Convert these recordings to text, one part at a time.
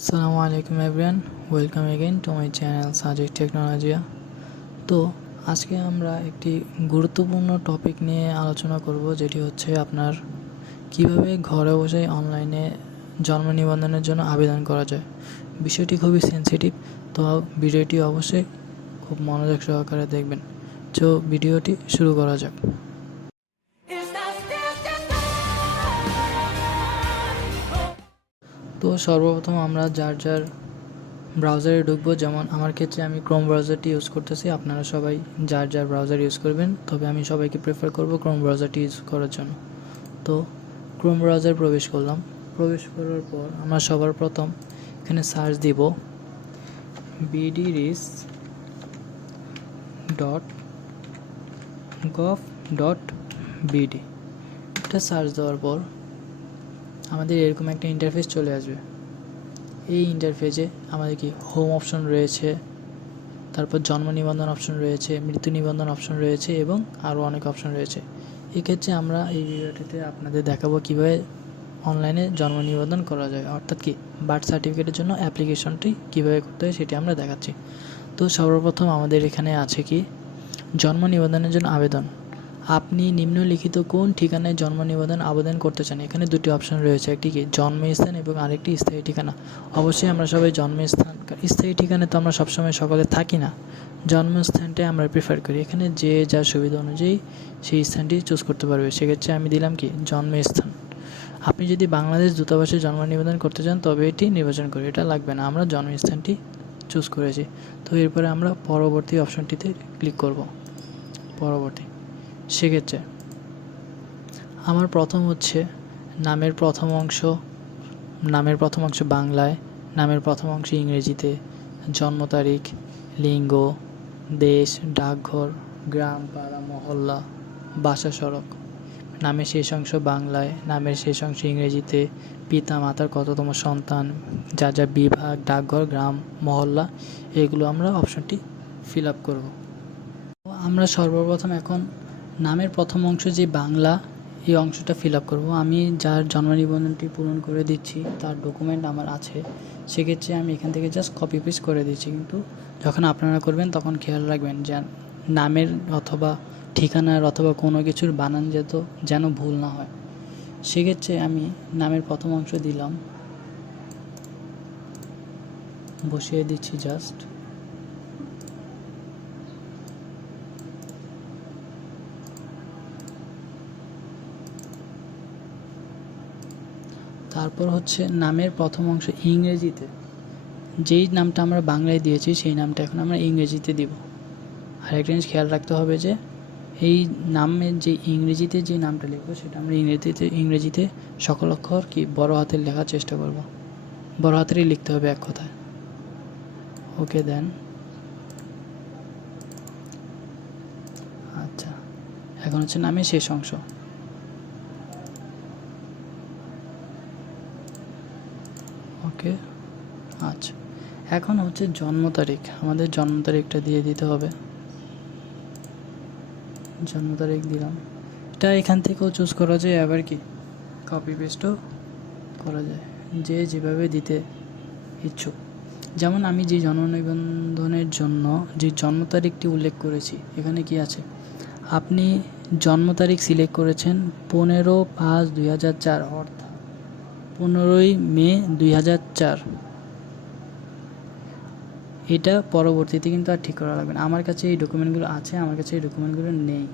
আসসালামু আলাইকুম everyone, welcome again to my channel Sajek Technologia. তো আজকে আমরা একটি গুরুত্বপূর্ণ টপিক নিয়ে আলোচনা করব, যেটি হচ্ছে আপনার কিভাবে ঘরে বসে অনলাইনে জন্ম নিবন্ধনের জন্য আবেদন করা যায়। বিষয়টি খুবই সেন্সিটিভ, তো ভিডিওটি অবশ্যই খুব মনোযোগ সহকারে দেখবেন। তো ভিডিওটি শুরু করা যাক। তো সর্বপ্রথম আমরা যার ব্রাউজারে ঢুকবো। যেমন আমার ক্ষেত্রে আমি ক্রোম ব্রাউজারটি ইউজ করতেছি, আপনারা সবাই যার ব্রাউজার ইউজ করবেন, তবে আমি সবাইকে প্রেফার করব ক্রোম ব্রাউজারটি ইউজ করার জন্য। তো ক্রোম ব্রাউজার প্রবেশ করলাম। প্রবেশ করার পর আমরা সবার প্রথম এখানে সার্চ দিব bdris.gov.bd। এটা সার্চ দেওয়ার পর আমাদের এরকম একটা ইন্টারফেস চলে আসবে। এই ইন্টারফেসে আমাদের কি হোম অপশন রয়েছে, তারপর জন্ম নিবন্ধন অপশন রয়েছে, মৃত্যু নিবন্ধন অপশন রয়েছে এবং আরও অনেক অপশন রয়েছে। এক্ষেত্রে আমরা এই ভিডিওটিতে আপনাদের দেখাবো কীভাবে অনলাইনে জন্ম নিবন্ধন করা যায়, অর্থাৎ কি বার্থ সার্টিফিকেটের জন্য অ্যাপ্লিকেশনটি কীভাবে করতে হয় সেটি আমরা দেখাচ্ছি। তো সর্বপ্রথম আমাদের এখানে আছে কি জন্ম নিবন্ধনের জন্য আবেদন। আপনি নিম্নলিখিত কোন ঠিকানায় জন্ম নিবন্ধন আবেদন করতে চান। এখানে দুটি অপশন রয়েছে, একটি কি জন্মস্থান এবং আরেকটি স্থায়ী ঠিকানা। অবশ্যই আমরা সবাই জন্মস্থান, স্থায়ী ঠিকানায় তো আমরা সবসময় সকলে থাকি না, জন্মস্থানটাই আমরা প্রিফার করি। এখানে যে যার সুবিধা অনুযায়ী সেই স্থানটি চুজ করতে পারবে। সেক্ষেত্রে আমি দিলাম কি জন্মস্থান। আপনি যদি বাংলাদেশ দূতাবাসে জন্ম নিবন্ধন করতে চান তবে এটি নির্বাচন করি, এটা লাগবে না, আমরা জন্মস্থানটি চুজ করেছি। তো এরপরে আমরা পরবর্তী অপশনটিতে ক্লিক করব। পরবর্তী, সেক্ষেত্রে আমার প্রথম হচ্ছে নামের প্রথম অংশ বাংলায়, নামের প্রথম অংশ ইংরেজিতে, জন্ম তারিখ, লিঙ্গ, দেশ, ডাকঘর, গ্রাম, পাড়া, মহল্লা, বাসা, সড়ক। নামের শেষ অংশ বাংলায়, নামের শেষ অংশ ইংরেজিতে, পিতা মাতার কততম সন্তান, যা বিভাগ, ডাকঘর, গ্রাম, মহল্লা, এগুলো আমরা অপশনটি ফিল আপ করব। আমরা সর্বপ্রথম এখন নামের প্রথম অংশ যে বাংলা, এই অংশটা ফিল আপ করবো। আমি যার জন্ম নিবন্ধনটি পূরণ করে দিচ্ছি তার ডকুমেন্ট আমার আছে, সেক্ষেত্রে আমি এখান থেকে জাস্ট কপি পেস্ট করে দিচ্ছি। কিন্তু যখন আপনারা করবেন তখন খেয়াল রাখবেন যে নামের অথবা ঠিকানার অথবা কোনো কিছুর বানান যেন ভুল না হয়। সেক্ষেত্রে আমি নামের প্রথম অংশ দিলাম, বসিয়ে দিচ্ছি জাস্ট। তারপর হচ্ছে নামের প্রথম অংশ ইংরেজিতে, যেই নামটা আমরা বাংলায় দিয়েছি সেই নামটা এখন আমরা ইংরেজিতে দিব। আর একটা জিনিস খেয়াল রাখতে হবে যে এই নামের যে ইংরেজিতে যে নামটা লিখবো সেটা আমরা ইংরেজিতে সকল অক্ষর কি বড় হাতের লেখার চেষ্টা করব, বড় হাতেরই লিখতে হবে এক কথায়। ওকে দেন। আচ্ছা, এখন হচ্ছে নামের শেষ অংশ। ওকে, আচ্ছা, এখন হচ্ছে জন্ম তারিখ। আমাদের জন্ম তারিখটা দিয়ে দিতে হবে। জন্ম তারিখ দিলাম। এটা এখান থেকেও চুজ করা যায়, আবার কি কপি পেস্টও করা যায়, যে যেভাবে দিতে ইচ্ছুক। যেমন আমি যে জন্ম নিবন্ধনের জন্য যে জন্ম তারিখটি উল্লেখ করেছি, এখানে কি আছে, আপনি জন্ম তারিখ সিলেক্ট করেছেন 15/5/2004, অর্থাৎ 15ই মে 2004। এটা পরবর্তীতে কিন্তু আর ঠিক করা লাগবে না। আমার কাছে এই ডকুমেন্টগুলো আছে, আমার কাছে এই ডকুমেন্টগুলো নেই।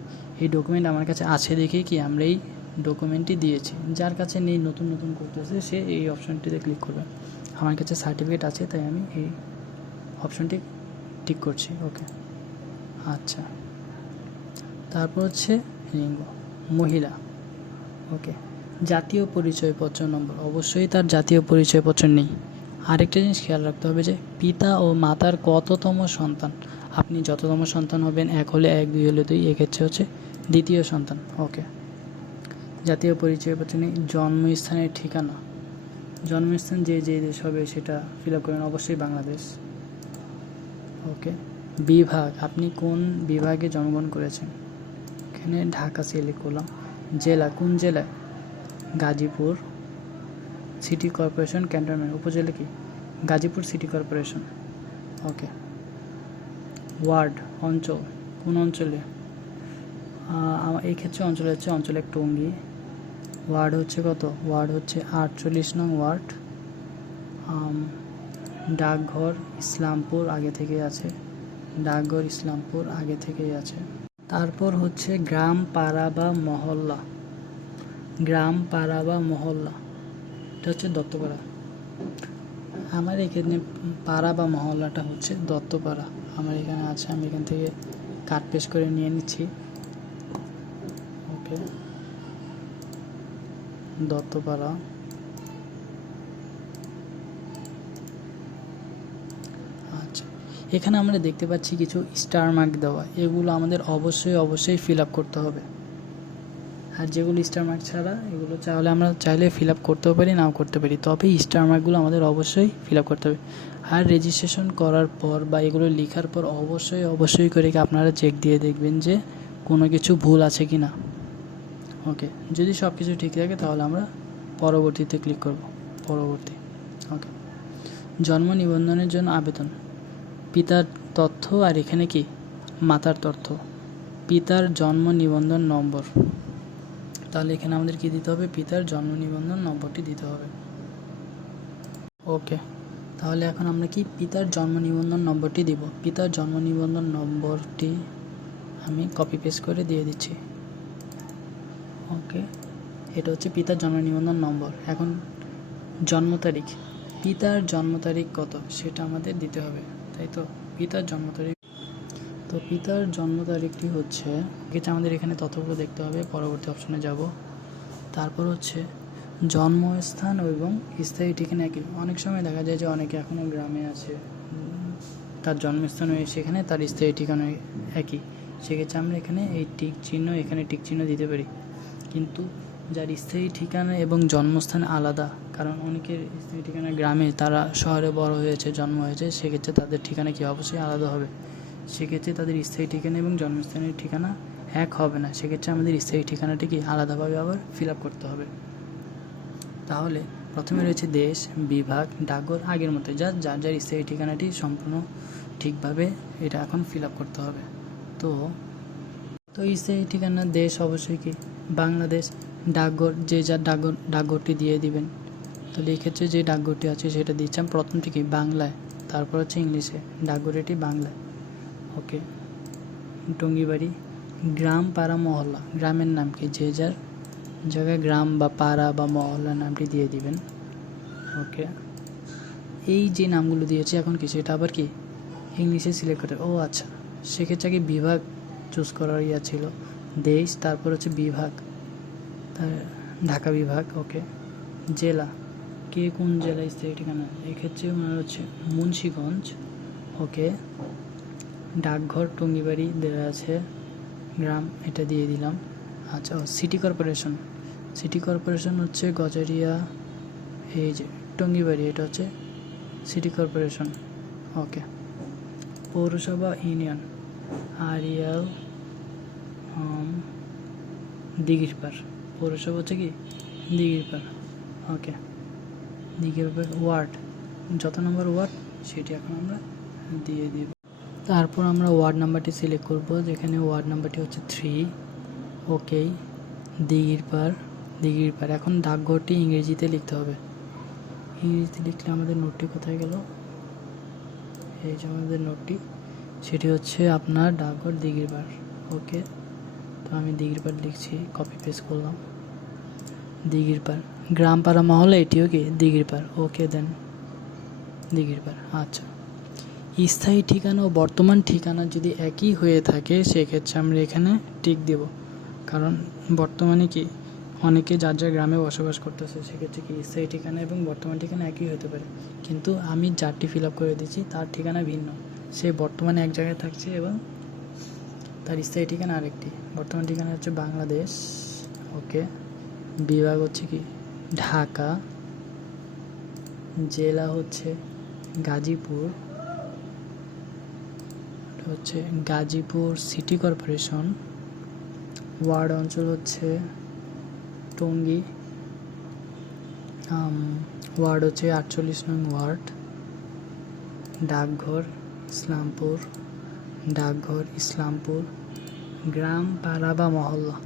এই ডকুমেন্ট আমার কাছে আছে দেখেই কি আমরা এই ডকুমেন্টটি দিয়েছি। যার কাছে নেই, নতুন করতেছে, সে এই অপশনটিতে ক্লিক করবে। আমার কাছে সার্টিফিকেট আছে তাই আমি এই অপশনটি টিক করছি। ওকে, আচ্ছা। তারপর হচ্ছে লিঙ্গ মহিলা। ওকে, জাতীয় পরিচয়পত্র নম্বর, অবশ্যই তার জাতীয় পরিচয়পত্র নেই। আরেকটা জিনিস খেয়াল রাখতে হবে যে পিতা ও মাতার কততম সন্তান। আপনি যততম সন্তান হবেন, 1 হলে 1, 2 হলে 2, এক্ষেত্রে হচ্ছে দ্বিতীয় সন্তান। ওকে, জাতীয় পরিচয়পত্র নেই। জন্মস্থানের ঠিকানা, জন্মস্থান যে দেশ হবে সেটা ফিল আপ করবেন, অবশ্যই বাংলাদেশ। ওকে, বিভাগ, আপনি কোন বিভাগে জন্মগ্রহণ করেছেন, এখানে ঢাকা সিলেক্ট করলাম। জেলা, কোন জেলায়, গাজীপুর। সিটি কর্পোরেশন, ক্যান্টনমেন্ট, উপজেলা কি গাজীপুর সিটি কর্পোরেশন। ওকে। ওয়ার্ড অঞ্চল, কোন অঞ্চলে? এই ক্ষেত্রে অঞ্চল হচ্ছে অঞ্চল এক টঙ্গী। ওয়ার্ড হচ্ছে কত? ওয়ার্ড হচ্ছে 48 নং ওয়ার্ড। ডাকঘর ইসলামপুর আগে থেকেই আছে, ডাকঘর ইসলামপুর আগে থেকেই আছে। তারপর হচ্ছে গ্রাম, পাড়া বা মহল্লা। গ্রাম, পাড়া বা মহল্লা, এটা হচ্ছে দত্তপাড়া। আমার এখানে পাড়া বা মহল্লাটা হচ্ছে দত্তপাড়া, আমার এখানে আছে, আমি এখান থেকে কাট পেস্ট করে নিয়ে নিচ্ছি। ওকে, দত্তপাড়া। আচ্ছা, এখানে আমরা দেখতে পাচ্ছি কিছু স্টার মার্ক দেওয়া, এগুলো আমাদের অবশ্যই ফিল আপ করতে হবে। আর যেগুলো স্টার মার্ক ছাড়া, এগুলো আমরা চাইলে ফিল আপ করতেও পারি, নাও করতে পারি, তবে স্টার মার্কগুলো আমাদের অবশ্যই ফিল আপ করতে হবে। আর রেজিস্ট্রেশন করার পর বা এগুলো লেখার পর অবশ্যই করে আপনারা চেক দিয়ে দেখবেন যে কোনো কিছু ভুল আছে কি না। ওকে, যদি সব কিছু ঠিক থাকে তাহলে আমরা পরবর্তীতে ক্লিক করব, পরবর্তী। ওকে, জন্ম নিবন্ধনের জন্য আবেদন, পিতার তথ্য, আর এখানে কি মাতার তথ্য, পিতার জন্ম নিবন্ধন নম্বর। তাহলে এখানে আমাদের কি দিতে হবে? পিতার জন্ম নিবন্ধন নম্বরটি দিতে হবে। ওকে, তাহলে এখন আমরা কি পিতার জন্ম নিবন্ধন নম্বরটি দিব। পিতার জন্ম নিবন্ধন নম্বরটি আমি কপি পেস্ট করে দিয়ে দিচ্ছি। ওকে, এটা হচ্ছে পিতার জন্ম নিবন্ধন নম্বর। এখন জন্ম তারিখ, পিতার জন্ম তারিখ কত সেটা আমাদের দিতে হবে, তাই তো? পিতার জন্ম তারিখ, তো পিতার জন্ম তারিখটি হচ্ছে, আমাদের এখানে তথ্যগুলো দেখতে হবে, পরবর্তী অপশনে যাব। তারপর হচ্ছে জন্মস্থান এবং স্থায়ী ঠিকানা একই। অনেক সময় দেখা যায় যে অনেকে এখনও গ্রামে আছে, তার জন্মস্থান হয়ে সেখানে তার স্থায়ী ঠিকানা একই, সেক্ষেত্রে আমরা এখানে এই টিক চিহ্ন, এখানে টিক চিহ্ন দিতে পারি। কিন্তু যার স্থায়ী ঠিকানা এবং জন্মস্থান আলাদা, কারণ অনেকের স্থায়ী ঠিকানা গ্রামে, তারা শহরে বড় হয়েছে, জন্ম হয়েছে, সেক্ষেত্রে তাদের ঠিকানা কি অবশ্যই আলাদা হবে, সেক্ষেত্রে তাদের স্থায়ী ঠিকানা এবং জন্মস্থানের ঠিকানা এক হবে না, সেক্ষেত্রে আমাদের স্থায়ী ঠিকানাটি কি আলাদাভাবে আবার ফিল আপ করতে হবে। তাহলে প্রথমে রয়েছে দেশ, বিভাগ, ডাকঘর, আগের মতো যার যার স্থায়ী ঠিকানাটি সম্পূর্ণ ঠিকভাবে এটা এখন ফিল আপ করতে হবে। তো স্থায়ী ঠিকানা দেশ অবশ্যই কি বাংলাদেশ, ডাকঘর যে যার ডাকঘরটি দিয়ে দিবেন। তাহলে এই ক্ষেত্রে যে ডাকঘরটি আছে সেটা দিচ্ছেন প্রথম থেকে বাংলায়, তারপর হচ্ছে ইংলিশে, ডাকঘর এটি বাংলায়। ওকে, টঙ্গিবাড়ি। গ্রাম, পাড়া, মহল্লা, গ্রামের নাম কি যে যার জায়গায় গ্রাম বা পাড়া বা মহল্লার নামটি দিয়ে দিবেন। ওকে, এই যে নামগুলো দিয়েছে এখন কি সেটা আবার কি ইংলিশে সিলেক্ট করতে, ও আচ্ছা, সেক্ষেত্রে কি বিভাগ চুজ করার ছিল, দেশ, তারপর হচ্ছে বিভাগ, ঢাকা বিভাগ। ওকে, জেলা, কে কোন জেলায় স্থায়ী ঠিকানা, এক্ষেত্রে মনে হচ্ছে মুন্সিগঞ্জ। ওকে, ডাকঘর টঙ্গিবাড়ি দেওয়া আছে, গ্রাম এটা দিয়ে দিলাম। আচ্ছা, সিটি কর্পোরেশন হচ্ছে গজারিয়া, এই যে টঙ্গিবাড়ি, এটা হচ্ছে সিটি কর্পোরেশন। ওকে, পৌরসভা, ইউনিয়ন, আরিয়াল, দিঘিরপাড়, পৌরসভা হচ্ছে কি দিঘিরপাড়। ওকে, দিঘিরপাড়। ওয়ার্ড, যত নম্বর ওয়ার্ড সেটি এখন আমরা দিয়ে দিব। তারপর আমরা ওয়ার্ড নাম্বারটি সিলেক্ট করব, যেখানে ওয়ার্ড নাম্বারটি হচ্ছে 3। ওকে, দিঘিরপাড়। এখন ডাকঘরটি ইংরেজিতে লিখতে হবে, ইংরেজিতে লিখলে আমাদের নোটটি কোথায় গেল, এই যে আমাদের নোটটি, সেটি হচ্ছে আপনার ডাকঘর দিঘিরপাড়। ওকে, তো আমি দিঘিরপাড় লিখছি, কপি পেস্ট করলাম, দিঘিরপাড়। গ্রাম, পাড়া, মহল্লা, এটিও কি দিঘিরপাড়। ওকে, দেন দিঘিরপাড়। আচ্ছা, স্থায়ী ঠিকানা ও বর্তমান ঠিকানা যদি একই হয়ে থাকে সেক্ষেত্রে আমরা এখানে টিক দেব, কারণ বর্তমানে কি অনেকে যার যার গ্রামে বসবাস করতেছে, সেক্ষেত্রে কি স্থায়ী ঠিকানা এবং বর্তমান ঠিকানা একই হতে পারে, কিন্তু আমি যারটি ফিল আপ করে দিচ্ছি তার ঠিকানা ভিন্ন, সে বর্তমানে এক জায়গায় থাকছে এবং তার স্থায়ী ঠিকানা আরেকটি। বর্তমান ঠিকানা হচ্ছে বাংলাদেশ। ওকে, বিভাগ হচ্ছে কি ঢাকা, জেলা হচ্ছে গাজীপুর, হচ্ছে গাজীপুর সিটি কর্পোরেশন, ওয়ার্ড অঞ্চল হচ্ছে টঙ্গী, ওয়ার্ড হচ্ছে 48 নং ওয়ার্ড, ডাকঘর ইসলামপুর, ডাকঘর ইসলামপুর, গ্রাম পাড়া বা মহল্লা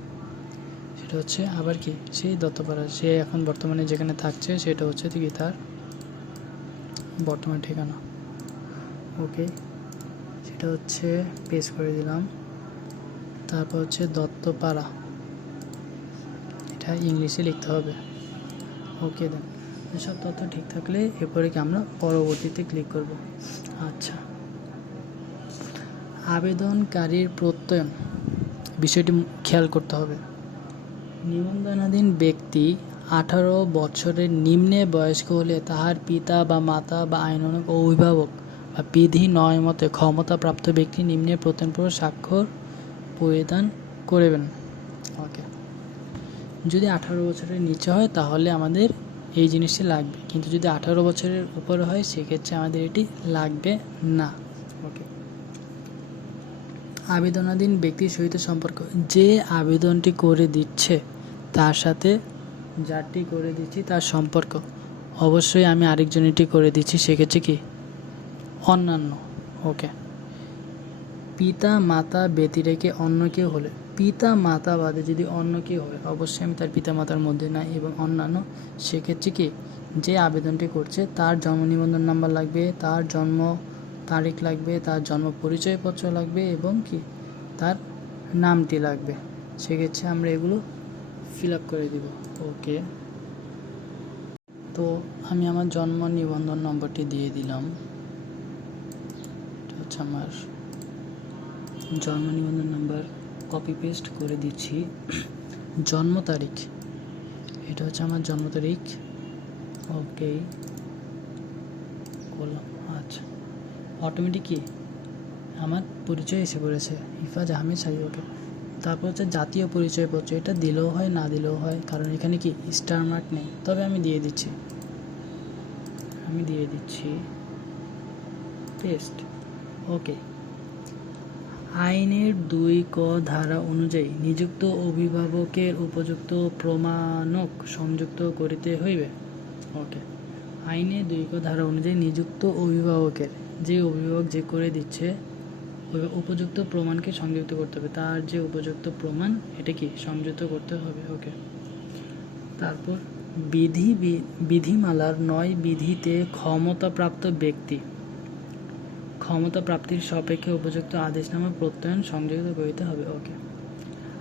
সেটা হচ্ছে আবার কি সেই দত্তপাড়া। সে এখন বর্তমানে যেখানে থাকছে সেটা হচ্ছে কি তার বর্তমান ঠিকানা। ওকে, সেটা হচ্ছে পেস্ট করে দিলাম। তারপর হচ্ছে দত্তপাড়া, এটা ইংলিশে লিখতে হবে। ওকে দেন, এসব তথ্য ঠিক থাকলে এরপরে কি আমরা পরবর্তীতে ক্লিক করব। আচ্ছা, আবেদনকারীর প্রত্যয়ন বিষয়টি খেয়াল করতে হবে। নিবন্ধনাধীন ব্যক্তি 18 বছরের নিম্নে বয়স্ক হলে তাহার পিতা বা মাতা বা আইনানুগ অভিভাবক বা বিধি 9 মতে ক্ষমতাপ্রাপ্ত ব্যক্তি নিম্নে প্রত্যয়নপূর্বক স্বাক্ষর প্রদান করবেন। ওকে, যদি 18 বছরের নিচে হয় তাহলে আমাদের এই জিনিসটি লাগবে, কিন্তু যদি 18 বছরের উপরে হয় সেক্ষেত্রে আমাদের এটি লাগবে না। ওকে, আবেদনাধীন ব্যক্তির সহিত সম্পর্ক, যে আবেদনটি করে দিচ্ছে তার সাথে যারটি করে দিচ্ছি তার সম্পর্ক। অবশ্যই আমি আরেকজনেরটি করে দিচ্ছি, সেক্ষেত্রে কি অন্যান্য। ওকে, পিতা মাতা ব্যতি রেখে অন্য কেউ হলে, পিতা মাতা বাদে যদি অন্য কেউ হয় অবশ্যই আমি তার পিতা মাতার মধ্যে নাই এবং অন্যান্য, সেক্ষেত্রে কি যে আবেদনটি করছে তার জন্ম নিবন্ধন নাম্বার লাগবে, তার জন্ম তারিখ লাগবে, তার জন্ম পরিচয়পত্র লাগবে এবং কি তার নামটি লাগবে। সেক্ষেত্রে আমরা এগুলো ফিল আপ করে দিব। ওকে, তো আমি আমার জন্ম নিবন্ধন নম্বরটি দিয়ে দিলাম। এটা হচ্ছে আমার জন্ম নিবন্ধন নাম্বার, কপি পেস্ট করে দিচ্ছি। জন্ম তারিখ, এটা হচ্ছে আমার জন্ম তারিখ। ওকে, করলাম। আচ্ছা, অটোমেটিক কি আমার পরিচয় এসে পড়েছে, ইফাজ আহমেদ সাহি। ওকে, তারপর হচ্ছে জাতীয় পরিচয়পত্র, এটা দিলেও হয় না দিলেও হয়, কারণ এখানে কি স্টার মার্ক নেই, তবে আমি দিয়ে দিচ্ছি, পেস্ট। ওকে, আইনের 2 ক ধারা অনুযায়ী নিযুক্ত অভিভাবকের উপযুক্ত প্রমাণক সংযুক্ত করিতে হইবে। ওকে, আইনের 2 ক ধারা অনুযায়ী নিযুক্ত অভিভাবকের, যে অভিভাবক যে করে দিচ্ছে উপযুক্ত প্রমাণকে সংযুক্ত করতে হবে, তার যে উপযুক্ত প্রমাণ এটা কি সংযুক্ত করতে হবে। ওকে, তারপর বিধিমালার 9 বিধিতে ক্ষমতাপ্রাপ্ত ব্যক্তি ক্ষমতা প্রাপ্তির সাপেক্ষে উপযুক্ত আদেশনামা প্রত্যয়ন সংযুক্ত করিতে হবে। ওকে,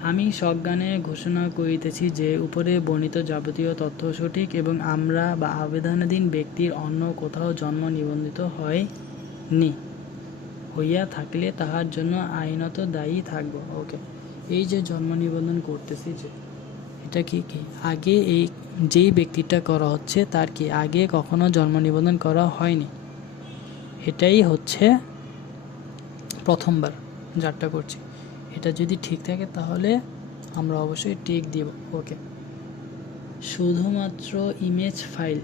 আমি সজ্ঞানে ঘোষণা করিতেছি যে উপরে বর্ণিত যাবতীয় তথ্য সঠিক এবং আমরা বা আবেদনাধীন ব্যক্তির অন্য কোথাও জন্ম নিবন্ধিত হয়নি, হইয়া থাকলে তাহার জন্য আইনত দায়ী থাকব। ওকে, এই যে জন্ম নিবন্ধন করতেছি, যে এটা কি আগে এই যেই ব্যক্তিটা করা হচ্ছে তার কি আগে কখনো জন্ম নিবন্ধন করা হয়নি, এটাই হচ্ছে প্রথমবার যারটা করছি। এটা যদি ঠিক থাকে তাহলে আমরা অবশ্যই টিক দিব। ওকে, শুধুমাত্র ইমেজ ফাইল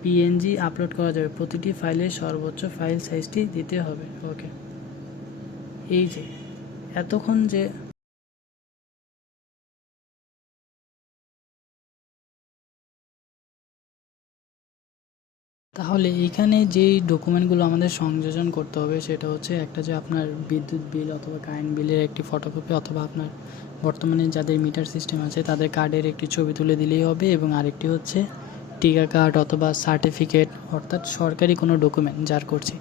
পিএনজি আপলোড করা যাবে, প্রতিটি ফাইলের সর্বোচ্চ ফাইল সাইজটি দিতে হবে। ওকে, এই যে এতক্ষণ যে তাহলে এখানে যেই ডকুমেন্টগুলো আমাদের সংযোজন করতে হবে সেটা হচ্ছে একটা যে আপনার বিদ্যুৎ বিল অথবা কারেন্ট বিলের একটি ফটোকপি, অথবা আপনার বর্তমানে যাদের মিটার সিস্টেম আছে তাদের কার্ডের একটি ছবি তুলে দিলেই হবে, এবং আরেকটি হচ্ছে টিকা কার্ড অথবা সার্টিফিকেট, অর্থাৎ সরকারি কোনো ডকুমেন্ট যার করছি।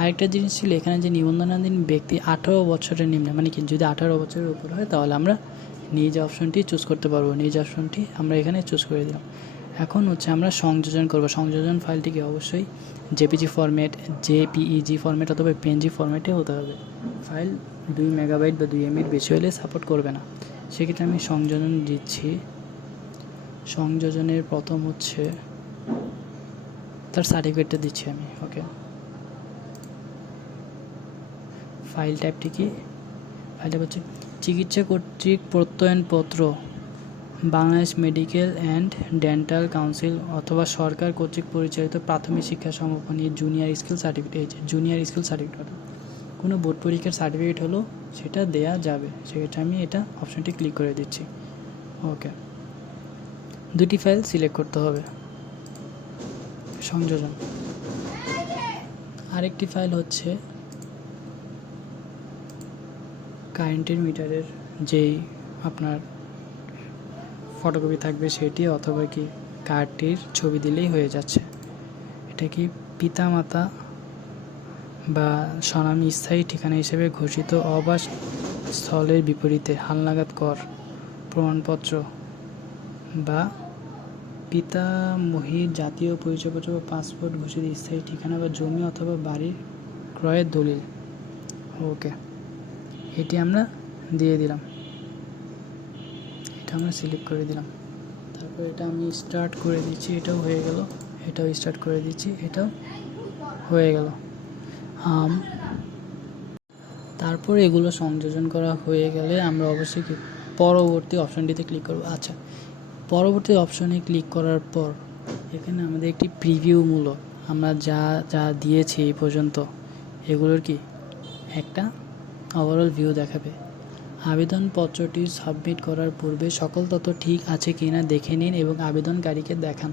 আরেকটা জিনিস ছিল এখানে যে নিবন্ধনাধীন ব্যক্তি 18 বছরের নিম্নে, মানে কি যদি 18 বছরের উপর হয় তাহলে আমরা নিজ অপশনটি চুজ করতে পারবো, নিজ অপশনটি আমরা এখানে চুজ করে দিলাম। এখন হচ্ছে আমরা সংযোজন করব। সংযোজন ফাইলটিকে অবশ্যই জেপিজি ফরম্যাট, জেপিইজি ফরম্যাট অথবা পিএনজি ফরম্যাটে হতে হবে। ফাইল 2 মেগাবাইট বা 2 MB বেশি হলে সাপোর্ট করবে না। সেক্ষেত্রে আমি সংযোজন দিচ্ছি। সংযোজনের প্রথম হচ্ছে তার সার্টিফিকেটটা দিচ্ছি আমি। ওকে, ফাইল টাইপটি কি, ফাইলটা হচ্ছে চিকিৎসা কর্তৃক প্রত্যয়নপত্র, Bangladesh medical and dental council অথবা সরকার কর্তৃক পরিচালিত প্রাথমিক শিক্ষা সমাপনী junior school certificate. Junior school certificate কোনো বোর্ড পরীক্ষার সার্টিফিকেট হলো সেটা দেয়া যাবে, সেক্ষেত্রে আমি এটা অপশনটি ক্লিক করে দিচ্ছি। ওকে, 2টি ফাইল সিলেক্ট করতে হবে। সংযোজন আরেকটি ফাইল হচ্ছে কারেন্টের মিটারের যেই আপনার ফটোকপি থাকবে সেটি, অথবা কি কার্ডটির ছবি দিলেই হয়ে যাচ্ছে। এটা কি পিতামাতা বা স্বনামী স্থায়ী ঠিকানা হিসেবে ঘোষিত আবাস স্থলের বিপরীতে হালনাগাদ কর প্রমাণপত্র বা পিতামহীর জাতীয় পরিচয়পত্র বা পাসপোর্ট ঘোষিত স্থায়ী ঠিকানা বা জমি অথবা বাড়ির ক্রয়ের দলিল। ওকে, এটি আমরা দিয়ে দিলাম, এটা আমরা সিলেক্ট করে দিলাম। তারপর এটা আমি স্টার্ট করে দিচ্ছি, এটাও হয়ে গেল, এটাও স্টার্ট করে দিচ্ছি, এটাও হয়ে গেল। তারপর এগুলো সংযোজন করা হয়ে গেলে আমরা অবশ্যই পরবর্তী অপশনটিতে ক্লিক করব। আচ্ছা, পরবর্তী অপশনে ক্লিক করার পর এখানে আমাদের একটি প্রিভিউমূলক আমরা যা যা দিয়েছি এই পর্যন্ত এগুলোর কি একটা ওভারঅল ভিউ দেখাবে। আবেদনপত্রটি সাবমিট করার পূর্বে সকল তথ্য ঠিক আছে কিনা দেখে নিন এবং আবেদনকারীকে দেখান।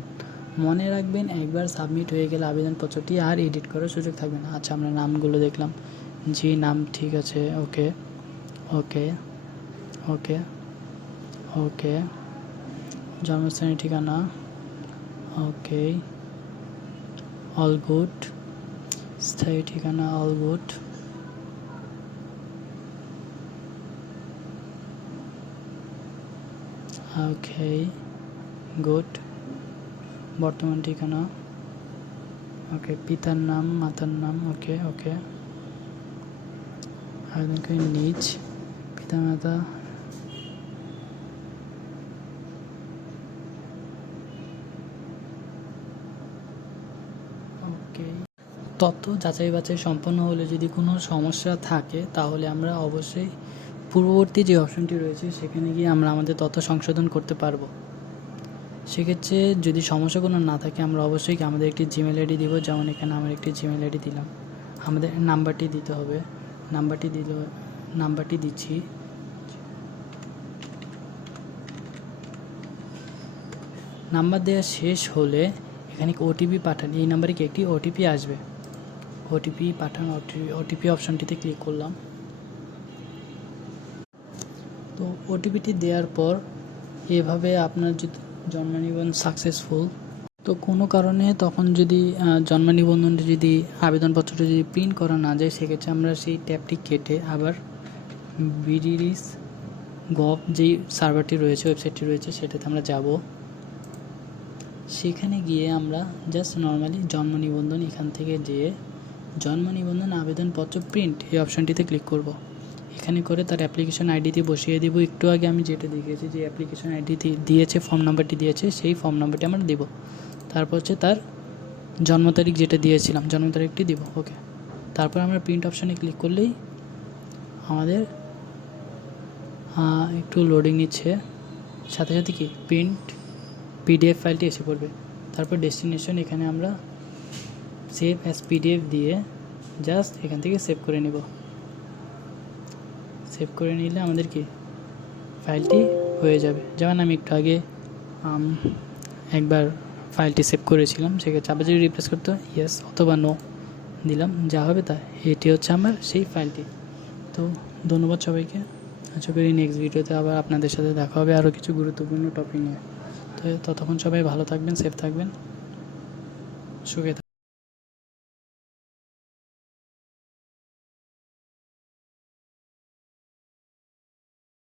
মনে রাখবেন, একবার সাবমিট হয়ে গেলে আবেদনপত্রটি আর এডিট করার সুযোগ থাকবে না। আচ্ছা, আমরা নামগুলো দেখলাম, জি নাম ঠিক আছে, ওকে ওকে ওকে ওকে, জন্মস্থানের ঠিকানা ওকে, অল গুড, স্থায়ী ঠিকানা অল গুড, ওকে গুড, বর্তমান ঠিকানা ওকে, পিতার নাম মাতার নাম ওকে ওকে, আবেদনকারী নিজ পিতামাতা ওকে। তথ্য যাচাই বাছাই সম্পন্ন হলে যদি কোনো সমস্যা থাকে তাহলে আমরা অবশ্যই পূর্ববর্তী যে অপশনটি রয়েছে সেখানে গিয়ে আমরা আমাদের তথ্য সংশোধন করতে পারবো। সেক্ষেত্রে যদি সমস্যা কোনো না থাকে আমরা অবশ্যই আমাদের একটি জিমেল আইডি দিব, যেমন এখানে আমার একটি জিমেল আইডি দিলাম। আমাদের নাম্বারটি দিতে হবে, নাম্বারটি দিচ্ছি। নাম্বার দেওয়া শেষ হলে এখানে ওটিপি পাঠান, এই নাম্বারে কি একটি ওটিপি আসবে, ওটিপি পাঠান, ওটিপি অপশনটিতে ক্লিক করলাম। তো ওটিপিটি দেওয়ার পর এভাবে আপনার যদি জন্ম নিবন্ধন সাকসেসফুল, তো কোনো কারণে তখন যদি জন্ম নিবন্ধনটি যদি আবেদনপত্রটি যদি প্রিন্ট করা না যায় সেক্ষেত্রে আমরা সেই ট্যাবটি কেটে আবার বিডিরিস গভ যেই সার্ভারটি রয়েছে, ওয়েবসাইটটি রয়েছে সেটাতে আমরা যাব। সেখানে গিয়ে আমরা জাস্ট নর্মালি জন্ম নিবন্ধন এখান থেকে যেয়ে জন্ম নিবন্ধন আবেদনপত্র প্রিন্ট এই অপশানটিতে ক্লিক করব। এখানে করে তার অ্যাপ্লিকেশন আইডিতে বসিয়ে দেব। একটু আগে আমি যেটা দেখিয়েছি যে অ্যাপ্লিকেশন আইডি দিয়েছে, ফর্ম নাম্বারটি দিয়েছে, সেই ফর্ম নাম্বারটি আমরা দেব। তারপর হচ্ছে তার জন্ম তারিখ যেটা দিয়েছিলাম জন্ম তারিখটি দেব। ওকে, তারপর আমরা প্রিন্ট অপশানে ক্লিক করলেই আমাদের একটু লোডিং নিচ্ছে, সাথে সাথে কি প্রিন্ট পিডিএফ ফাইলটি এসে পড়বে। তারপর ডেস্টিনেশন এখানে আমরা সেভ অ্যাজ পিডিএফ দিয়ে জাস্ট এখান থেকে সেভ করে নেব। সেভ করে নিলে আমাদের কি ফাইলটি হয়ে যাবে। যেমন আমি একটু আগে একবার ফাইলটি সেভ করেছিলাম, সেক্ষেত্রে আবার যদি রিপ্লেস করতে হয় ইয়েস অথবা নো দিলাম, যা হবে তা। এটি হচ্ছে আমার সেই ফাইলটি। তো ধন্যবাদ সবাইকে, আশা করি নেক্সট ভিডিওতে আবার আপনাদের সাথে দেখা হবে আরও কিছু গুরুত্বপূর্ণ টপিক নিয়ে। তো ততক্ষণ সবাই ভালো থাকবেন, সেফ থাকবেন, সুখে থাকবেন।